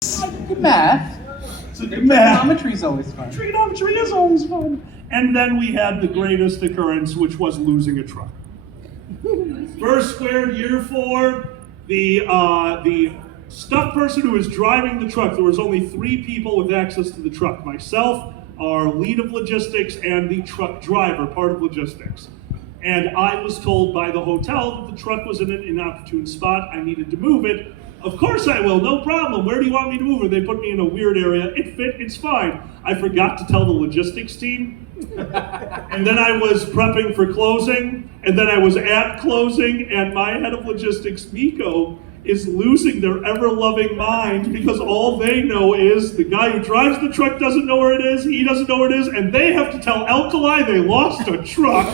Good math. So math. Trigonometry is always fun. Trigonometry is always fun. And then we had the greatest occurrence, which was losing a truck. First squared, year 4, the stuff person who was driving the truck, there was only 3 people with access to the truck. Myself, our lead of logistics, and the truck driver, part of logistics. And I was told by the hotel that the truck was in an inopportune spot. I needed to move it. Of course I will, no problem. Where do you want me to move it? They put me in a weird area. It fit, it's fine. I forgot to tell the logistics team. And then I was prepping for closing, and then I was at closing, and my head of logistics, Miko, is losing their ever-loving mind because all they know is the guy who drives the truck doesn't know where it is, he doesn't know where it is, and they have to tell Alkali they lost a truck.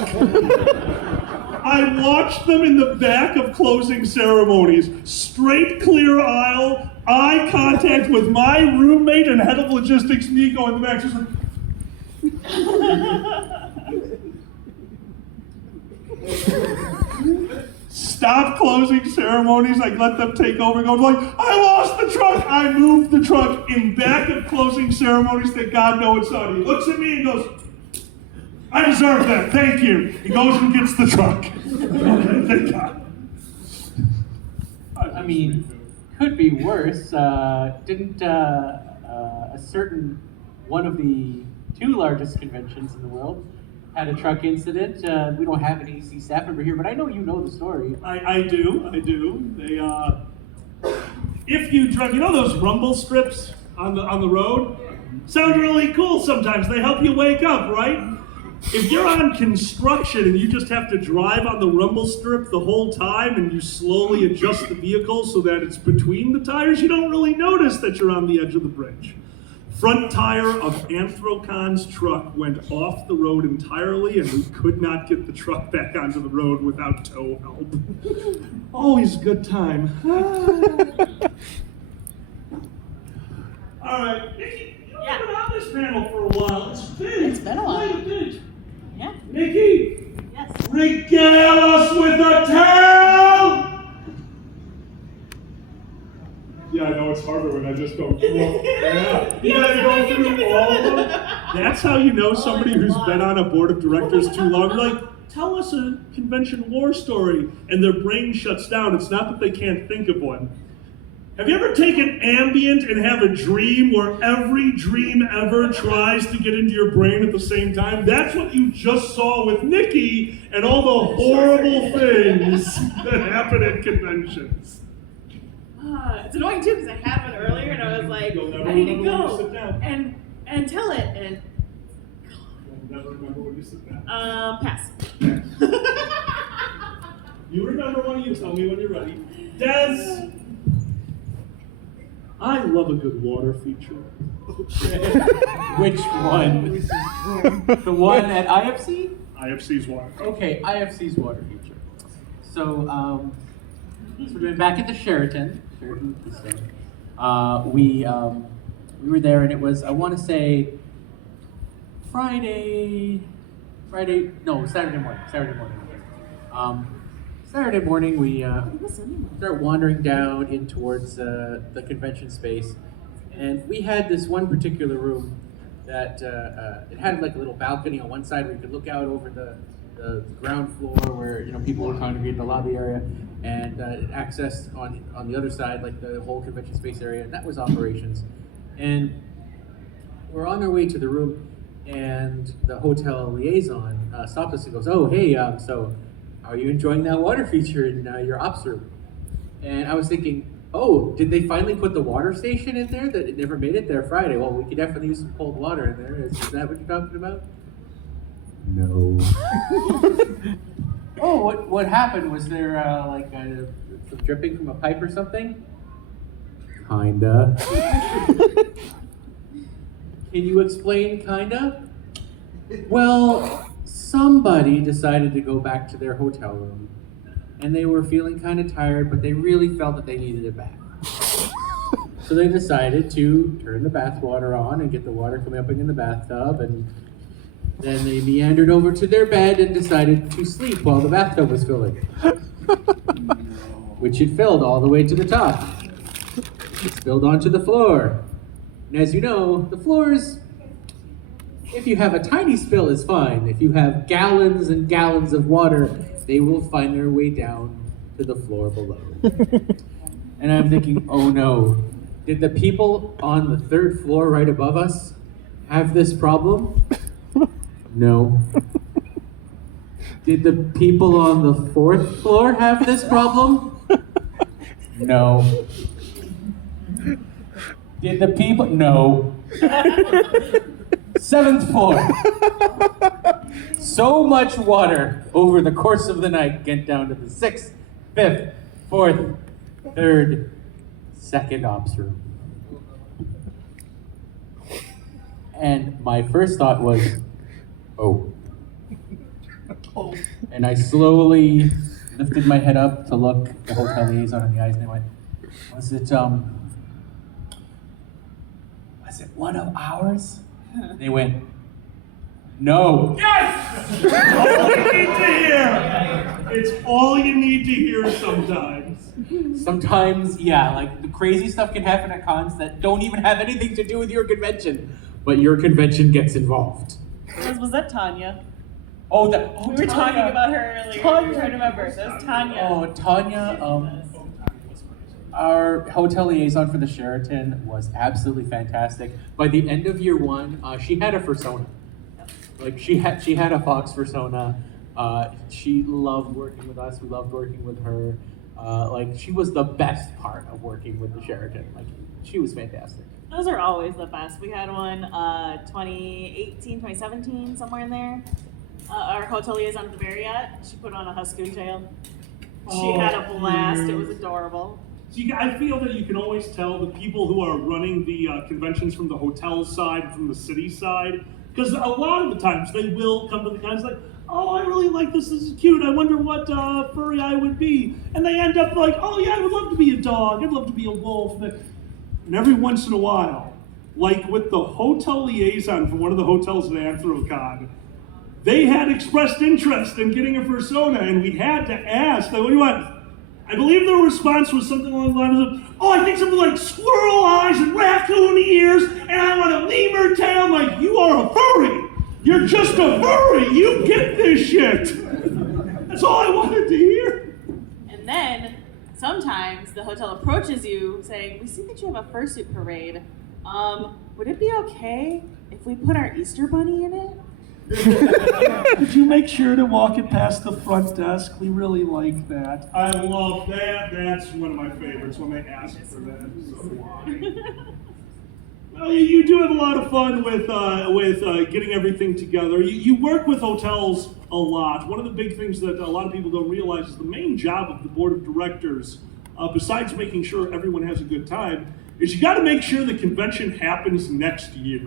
I watched them in the back of closing ceremonies, straight clear aisle, eye contact with my roommate and head of logistics, Miko, in the back, just like, stop closing ceremonies. I let them take over. Goes like, I lost the truck. I moved the truck in back of closing ceremonies. Thank God no one saw it. He looks at me and goes, I deserve that. Thank you. He goes and gets the truck. Okay, thank God. I mean, could be worse. Didn't a certain one of the 2 largest conventions in the world had a truck incident? We don't have an AC staff member here, but I know you know the story. I do. They if you drive, you know those rumble strips on the road? Sound really cool sometimes. They help you wake up, right? If you're on construction and you just have to drive on the rumble strip the whole time and you slowly adjust the vehicle so that it's between the tires, you don't really notice that you're on the edge of the bridge. Front tire of IndyFurCon's truck went off the road entirely, and we could not get the truck back onto the road without tow help. Always a good time. All right, Nikki, you've been on this panel for a while. It's been a while. Quite a bit. Yeah. Nikki, Yes. regale us with a tale! Yeah, I know it's harder when I just don't. Yeah, you gotta go through all of them. That's how you know somebody who's been on a board of directors too long. You're like, tell us a convention war story, and their brain shuts down. It's not that they can't think of one. Have you ever taken Ambient and have a dream where every dream ever tries to get into your brain at the same time? That's what you just saw with Nikki and all the horrible things that happen at conventions. It's annoying too because I had one earlier and I was like, I need to go and tell it and You'll never remember when you sit down. pass. You remember one, you tell me when you're ready. Des, I love a good water feature. Which one? The one at IFC? IFC's water. Okay, IFC's water feature. So, we've been back at the Sheraton. We were there, and it was, I want to say, Saturday morning. Saturday morning, we start wandering down in towards the convention space, and we had this one particular room that it had like a little balcony on one side where you could look out over the ground floor where people were congregating, the lobby area, and it accessed on the other side like the whole convention space area, and that was operations. And we're on our way to the room, and the hotel liaison stopped us and goes, "Oh, hey, so how are you enjoying that water feature in your ops room?" And I was thinking, oh, did they finally put the water station in there that it never made it there Friday? Well, we could definitely use some cold water in there. Is that what you're talking about? No. Oh, what happened? Was there some dripping from a pipe or something? Kinda. Can you explain kinda? Well, somebody decided to go back to their hotel room, and they were feeling kind of tired, but they really felt that they needed a bath. So they decided to turn the bath water on and get the water coming up in the bathtub, and then they meandered over to their bed and decided to sleep while the bathtub was filling. Which it filled all the way to the top. It spilled onto the floor. And as you know, the floors, if you have a tiny spill, is fine. If you have gallons and gallons of water, they will find their way down to the floor below. And I'm thinking, oh no, did the people on the third floor right above us have this problem? No. Did the people on the fourth floor have this problem? No. Did the people? No. Seventh floor. So much water over the course of the night. Get down to the sixth, fifth, fourth, third, second ops room. And my first thought was, oh. And I slowly lifted my head up to look the hotel liaison in the eyes, and they went, was it one of ours? They went, no. Yes! It's all you need to hear. It's all you need to hear sometimes. Sometimes, yeah, like the crazy stuff can happen at cons that don't even have anything to do with your convention, but your convention gets involved. Was that Tanya? We We were talking about her earlier. Tanya. I'm trying to remember. That was Tanya. Oh, Tanya, our hotel liaison for the Sheraton was absolutely fantastic. By the end of year one, she had a persona. Like she had a Fox persona. She loved working with us. We loved working with her. Like she was the best part of working with the Sheraton. Like she was fantastic. Those are always the best. We had one 2018, 2017, somewhere in there. Our hotel liaison at the Marriott, she put on a Husky tail. She had a blast. It was adorable. See, I feel that you can always tell the people who are running the conventions from the hotel side, from the city side, because a lot of the times they will come to the cons like, oh, I really like this is cute, I wonder what furry I would be. And they end up like, oh yeah, I would love to be a dog, I'd love to be a wolf. And every once in a while, like with the hotel liaison from one of the hotels at IndyFurCon, they had expressed interest in getting a persona, and we had to ask, like, what do you want? I believe their response was something along the lines of, oh, I think something like squirrel eyes and raccoon ears, and I want a lemur tail. I'm like, you are a furry. You're just a furry. You get this shit. That's all I wanted to hear. And then sometimes the hotel approaches you saying, we see that you have a fursuit parade. Would it be okay if we put our Easter bunny in it? Could you make sure to walk it past the front desk? We really like that. I love that. That's one of my favorites when they ask for that. So well, you do have a lot of fun with getting everything together. You work with hotels a lot. One of the big things that a lot of people don't realize is the main job of the board of directors, besides making sure everyone has a good time, is you got to make sure the convention happens next year.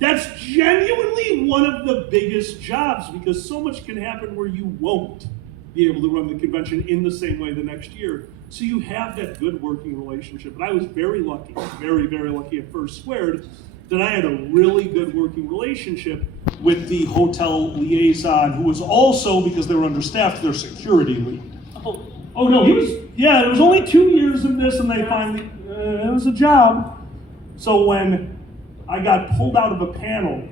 That's genuinely one of the biggest jobs because so much can happen where you won't be able to run the convention in the same way the next year. So you have that good working relationship. And I was very lucky, very, very lucky at First Squared that I had a really good working relationship with the hotel liaison who was also, because they were understaffed, their security lead. Oh no, it was only 2 years in this and they finally, it was a job. So when I got pulled out of a panel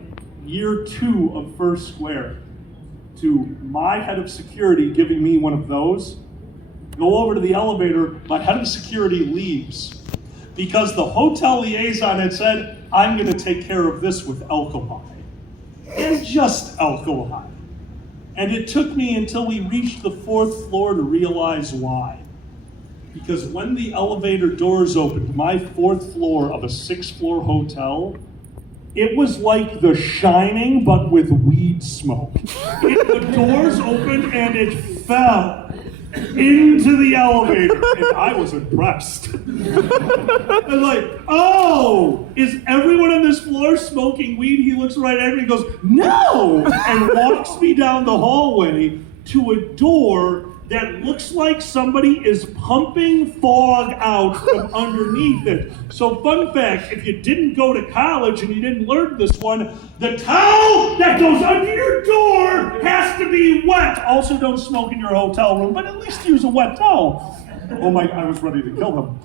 year 2 of First Square to my head of security giving me one of those. Go over to the elevator, my head of security leaves because the hotel liaison had said, I'm going to take care of this with alcohol. And just alcohol. And it took me until we reached the 4th floor to realize why. Because when the elevator doors opened to my 4th floor of a 6th-floor hotel, it was like The Shining, but with weed smoke. The doors opened and it fell into the elevator, and I was impressed. I'm like, oh, is everyone on this floor smoking weed? He looks right at me and goes, no, and walks me down the hallway to a door that looks like somebody is pumping fog out from underneath it. So fun fact, if you didn't go to college and you didn't learn this one, the towel that goes under your door has to be wet. Also don't smoke in your hotel room, but at least use a wet towel. Oh my, I was ready to kill him.